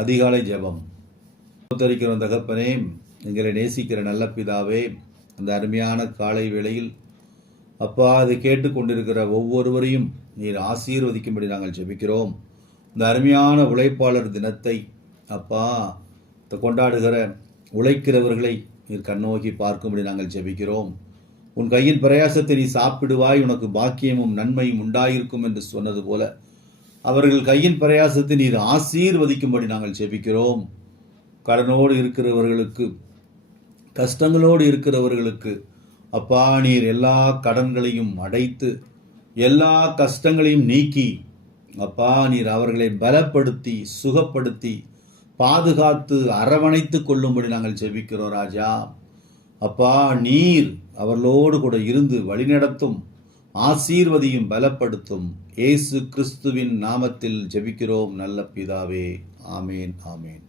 அதிகாலை ஜெபம். உத்தரிக்கிற தகப்பனே, எங்களை நேசிக்கிற நல்ல பிதாவே, அந்த அருமையான காலை வேளையில் அப்பா, அதை கேட்டுக்கொண்டிருக்கிற ஒவ்வொருவரையும் நீர் ஆசீர்வதிக்கும்படி நாங்கள் ஜெபிக்கிறோம். இந்த அருமையான உழைப்பாளர் தினத்தை அப்பா கொண்டாடுகிற உழைக்கிறவர்களை நீர் கண்ணோக்கி பார்க்கும்படி நாங்கள் ஜெபிக்கிறோம். உன் கையின் பிரயாசத்தை நீ சாப்பிடுவாய், உனக்கு பாக்கியமும் நன்மையும் உண்டாயிருக்கும் என்று சொன்னது போல அவர்கள் கையின் பிரயாசத்தை நீர் ஆசீர்வதிக்கும்படி நாங்கள் ஜெபிக்கிறோம். கடனோடு இருக்கிறவர்களுக்கு, கஷ்டங்களோடு இருக்கிறவர்களுக்கு அப்பா நீர் எல்லா கடன்களையும் அடைத்து எல்லா கஷ்டங்களையும் நீக்கி அப்பா நீர் அவர்களை பலப்படுத்தி சுகப்படுத்தி பாதுகாத்து அரவணைத்து கொள்ளும்படி நாங்கள் ஜெபிக்கிறோம் ராஜா. அப்பா நீர் அவர்களோடு கூட இருந்து வழிநடத்தும், ஆசீர்வதியும், பலப்படுத்தும். இயேசு கிறிஸ்துவின் நாமத்தில் ஜெபிக்கிறோம் நல்ல பிதாவே. ஆமேன், ஆமேன்.